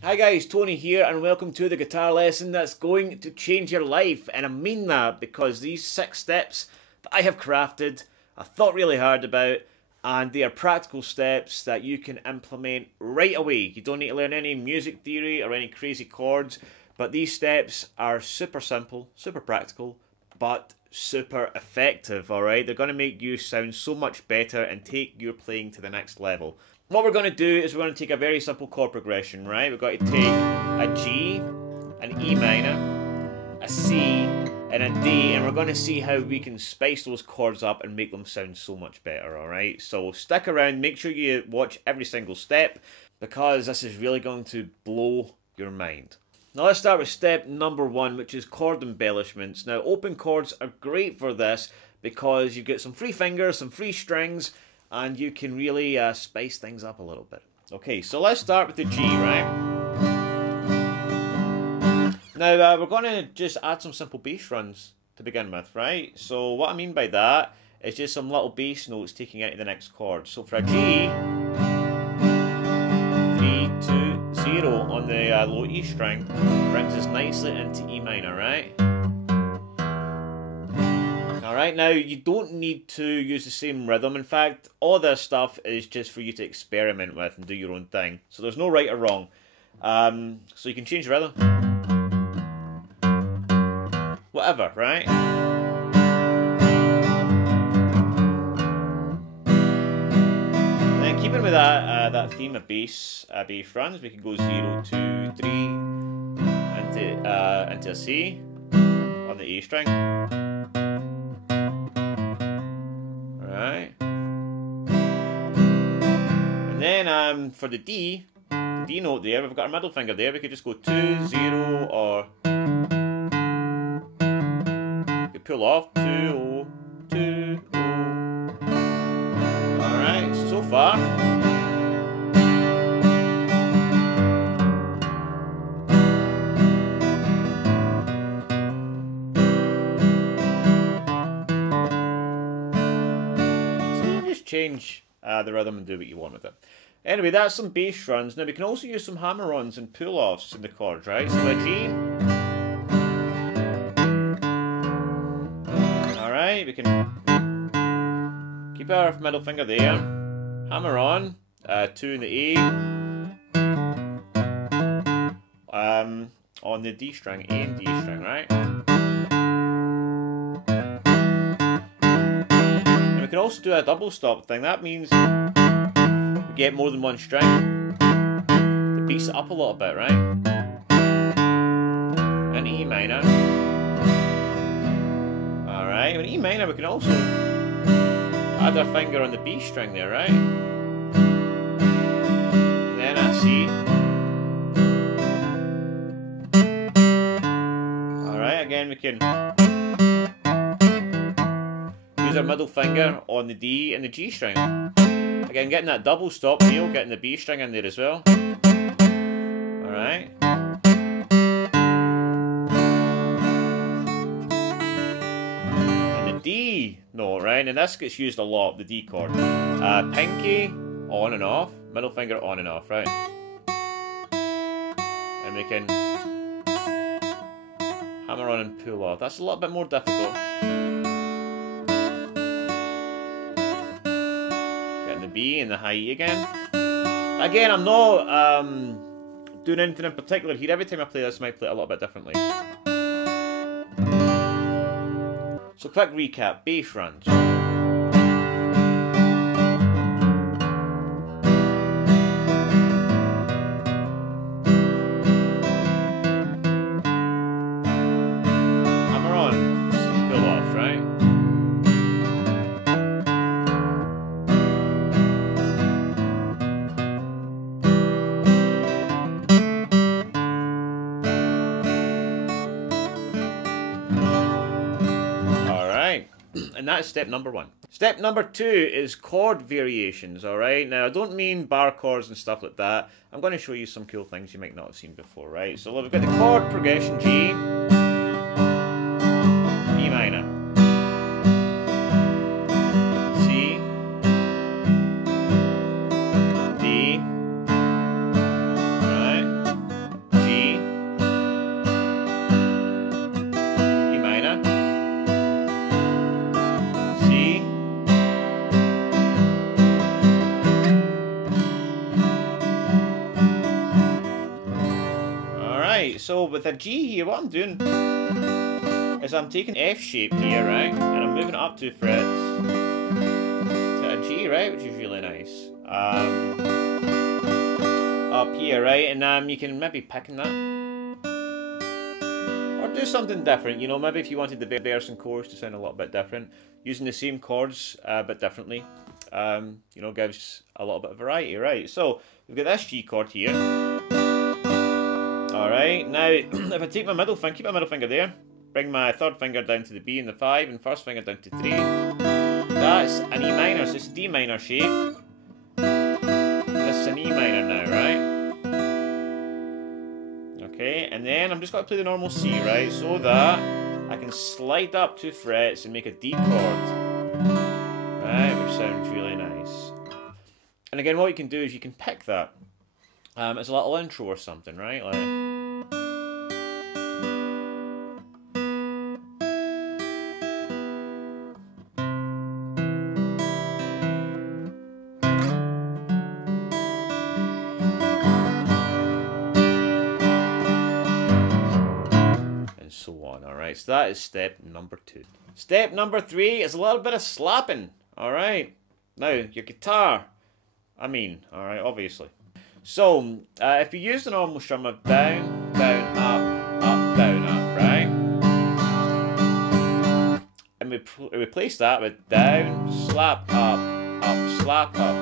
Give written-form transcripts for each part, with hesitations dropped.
Hi guys, Tony here and welcome to the guitar lesson that's going to change your life. And I mean that because these 6 steps that I have crafted, I thought really hard about, and they are practical steps that you can implement right away. You don't need to learn any music theory or any crazy chords, but these steps are super simple, super practical, but super effective, alright? They're going to make you sound so much better and take your playing to the next level. What we're going to do is we're going to take a very simple chord progression, right? We've got to take a G, an E minor, a C, and a D, and we're going to see how we can spice those chords up and make them sound so much better, alright? So stick around, make sure you watch every single step, because this is really going to blow your mind. Now let's start with step number 1, which is chord embellishments. Now open chords are great for this because you get some free fingers, some free strings, and you can really spice things up a little bit. Okay, so let's start with the G, right? Now we're going to just add some simple bass runs to begin with, right? So what I mean by that is just some little bass notes taking it to the next chord. So for a G, 3, 2, 0 on the low E string brings us nicely into E minor, right? Alright, now you don't need to use the same rhythm. In fact, all this stuff is just for you to experiment with and do your own thing. So there's no right or wrong. So you can change the rhythm. Whatever, right? And then keeping with that theme of bass runs, we can go 0, 2, 3 into a C on the A string. Right. And then for the D note there, we've got our middle finger there. We could just go 2, 0, or we could pull off 2, 0, 2, 0. Alright, so far. Change the rhythm and do what you want with it. Anyway, that's some bass runs. Now we can also use some hammer-ons and pull-offs in the chords, right? So a G. Alright, we can keep our middle finger there. Hammer on. 2 in the A. On the D string, A and D string, right? We can also do a double stop thing. That means we get more than one string. It beats it up a little bit, right? And E minor. Alright, in E minor we can also add our finger on the B string there, right? Then a C. Alright, again we can use our middle finger on the D and the G string. Again, getting that double stop feel, getting the B string in there as well. Alright. And the D note, right? And this gets used a lot, the D chord. Pinky on and off, middle finger on and off, right? And we can hammer on and pull off. That's a little bit more difficult. B and the high E again. Again, I'm not doing anything in particular here. Every time I play this, I might play it a little bit differently. So quick recap, bass runs. Hammer on, pull off, right? And that's step number 1. Step number 2 is chord variations, alright? Now, I don't mean bar chords and stuff like that. I'm going to show you some cool things you might not have seen before, right? So we've got the chord progression G, E minor, C, D, right? Alright, so with a G here, what I'm doing is I'm taking F shape here, right? And I'm moving it up 2 frets to a G, right? Which is really nice. Up here, right? And you can maybe pick in that. Or do something different, you know, maybe if you wanted the verse and chorus to sound a little bit different, using the same chords but differently, you know, gives a little bit of variety, right? So, we've got this G chord here. Alright, now, if I take my middle finger, keep my middle finger there, bring my third finger down to the B and the 5, and first finger down to 3. That's an E minor, so it's a D minor shape. This is an E minor now, right? Okay, and then I'm just going to play the normal C, right? So that I can slide up 2 frets and make a D chord. Right, which sounds really nice. And again, what you can do is you can pick that as a little intro or something, right? Like, and so on, alright? So that is step number 2. Step number 3 is a little bit of slapping, alright? Now, your guitar, alright, obviously. So, if you use the normal strum of down, down, up, down, up, right? And we replace that with down, slap, up, slap, up.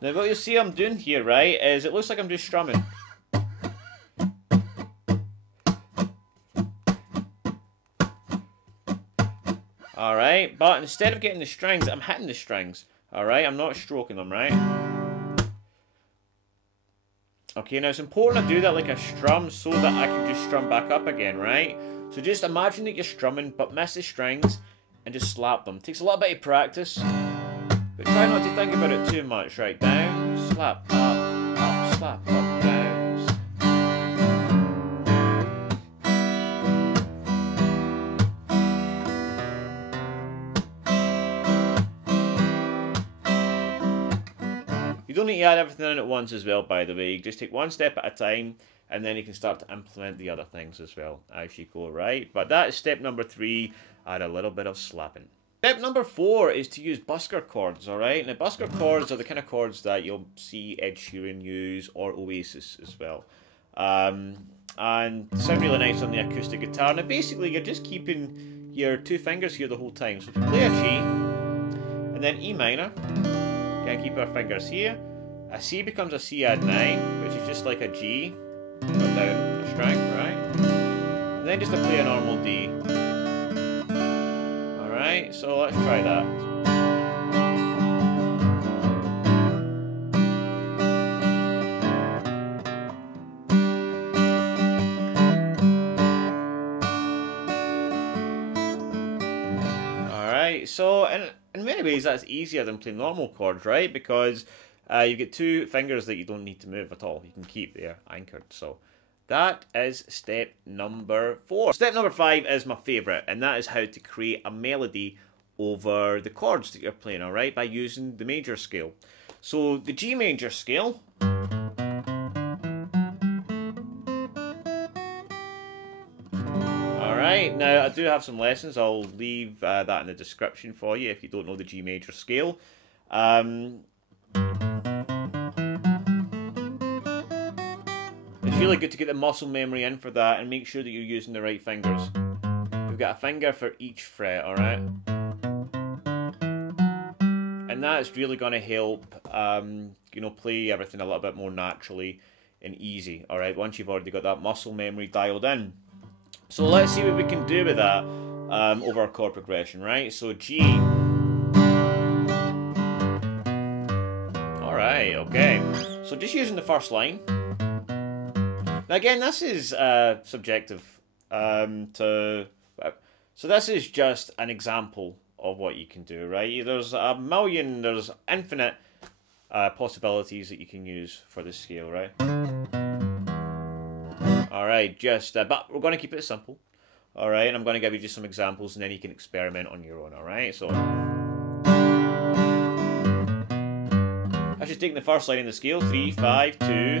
Now what you'll see I'm doing here, right, is it looks like I'm just strumming. Alright, but instead of getting the strings, I'm hitting the strings. Alright, I'm not stroking them, right? Okay, now it's important to do that like a strum so that I can just strum back up again, right? So just imagine that you're strumming, but miss the strings and just slap them. It takes a little bit of practice, but try not to think about it too much, right? Down, slap, up, slap, up, down. You don't need to add everything in at once as well, by the way. You just take one step at a time, and then you can start to implement the other things as well as you go, right? But that is step number 3, add a little bit of slapping. Step number 4 is to use busker chords, alright? Now, busker chords are the kind of chords that you'll see Ed Sheeran use, or Oasis as well. And sound really nice on the acoustic guitar. Now, basically, you're just keeping your 2 fingers here the whole time. So if you play a G, and then E minor, can keep our fingers here. A C becomes a C add 9, which is just like a G, but down a string, right? And then just to play a normal D. Alright, so let's try that. Alright, so in many ways that's easier than playing normal chords, right? Because you get 2 fingers that you don't need to move at all. You can keep there anchored. So that is step number 4. Step number 5 is my favourite, and that is how to create a melody over the chords that you're playing, alright, by using the major scale. So the G major scale, alright, now I do have some lessons. I'll leave that in the description for you if you don't know the G major scale. It's really good to get the muscle memory in for that and make sure that you're using the right fingers. We've got a finger for each fret, alright? And that's really going to help, you know, play everything a little bit more naturally and easy, alright? Once you've already got that muscle memory dialed in. So let's see what we can do with that over a chord progression, right? So G. Alright, okay. So just using the first line. Now again, this is subjective. So this is just an example of what you can do, right? There's there's infinite possibilities that you can use for this scale, right? Alright, but we're going to keep it simple. Alright, and I'm going to give you just some examples and then you can experiment on your own, alright? So That's just taking the first line in the scale, 3, 5, 2,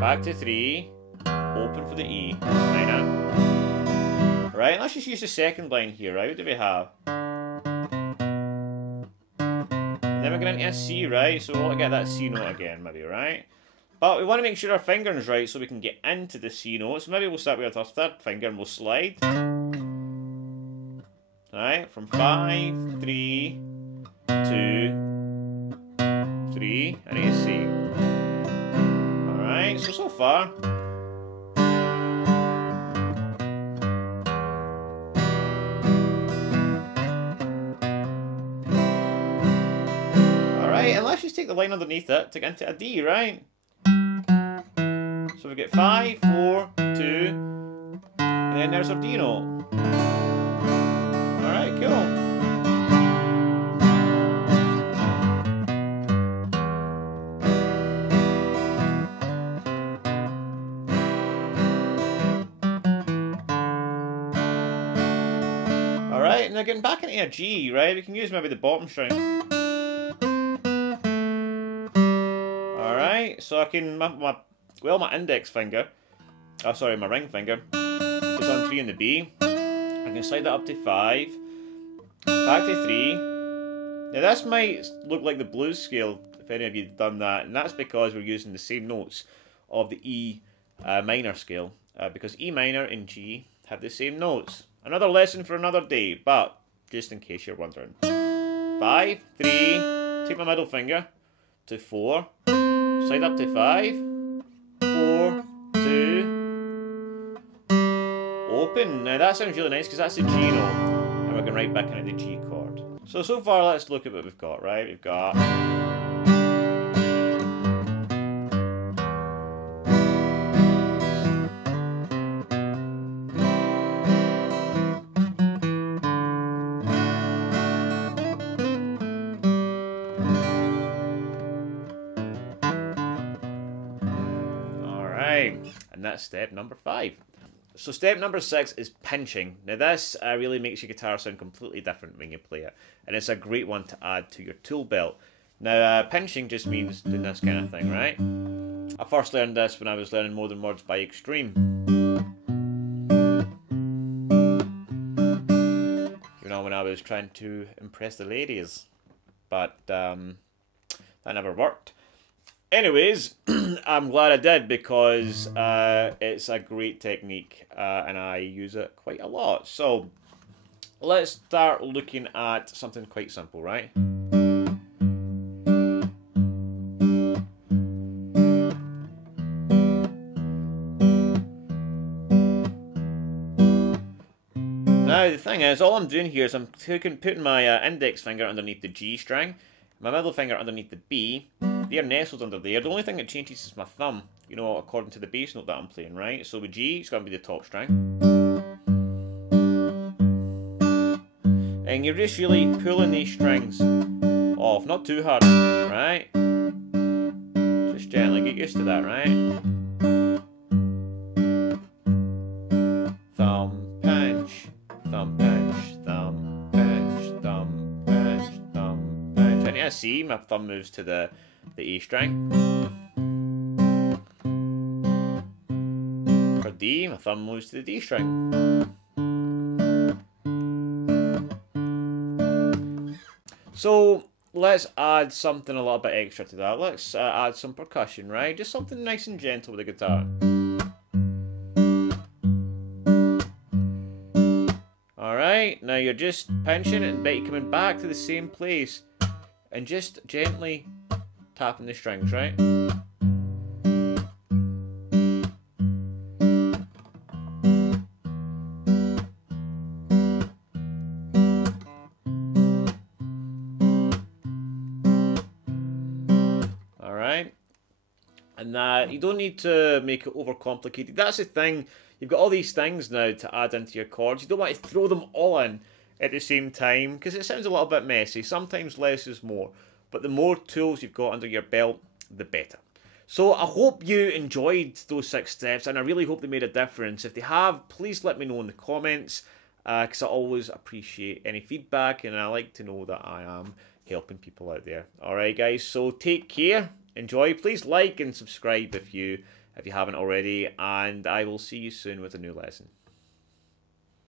back to 3, open for the E, minor. Right, let's just use the second line here, right? What do we have? And then we're going into a C, right? So we'll get that C note again, maybe, right? But we want to make sure our fingering's right so we can get into the C note. So maybe we'll start with our third finger and we'll slide. Right, from 5, 3, 2, 3, and a C. Alright, so far. Alright, and let's just take the line underneath it to get into a D, right? So we get 5, 4, 2, and then there's our D note. Alright, cool. Alright, and now getting back into a G, right? We can use maybe the bottom string. Alright, so I can, my index finger, oh sorry, my ring finger, is on 3 in the B. I can slide that up to 5, back to 3. Now this might look like the blues scale, if any of you have done that, and that's because we're using the same notes of the E minor scale, because E minor and G have the same notes. Another lesson for another day, but just in case you're wondering. 5, 3, take my middle finger to 4, slide up to 5, 4, 2, open. Now that sounds really nice because that's a G note, and we're going right back into the G chord. So far let's look at what we've got, right? We've got and that's step number 5. So step number 6 is pinching. Now this really makes your guitar sound completely different when you play it, and it's a great one to add to your tool belt. Now pinching just means doing this kind of thing, right? I first learned this when I was learning Modern Words by Extreme. You know, when I was trying to impress the ladies, but that never worked. Anyways, I'm glad I did because it's a great technique and I use it quite a lot. So let's start looking at something quite simple, right? Now the thing is, all I'm doing here is I'm putting my index finger underneath the G string, my middle finger underneath the B. They're nestled under there. The only thing that changes is my thumb, you know, according to the bass note that I'm playing, right? So with G, it's going to be the top string. And you're just really pulling these strings off, not too hard, right? Just gently get used to that, right? Thumb, pinch, thumb, pinch, thumb, pinch, thumb, pinch, thumb, pinch. And as C, my thumb moves to the E string. For D, my thumb moves to the D string. So let's add something a little bit extra to that. Let's add some percussion, right? Just something nice and gentle with the guitar. Alright, now you're just pinching it, but you're coming back to the same place and just gently tapping the strings, right? Alright, and you don't need to make it overcomplicated. That's the thing, you've got all these things now to add into your chords. You don't want to throw them all in at the same time because it sounds a little bit messy. Sometimes less is more. But the more tools you've got under your belt, the better. So I hope you enjoyed those 6 steps, and I really hope they made a difference. If they have, please let me know in the comments, because I always appreciate any feedback, and I like to know that I am helping people out there. Alright guys, so take care, enjoy, please like and subscribe if you haven't already, and I will see you soon with a new lesson.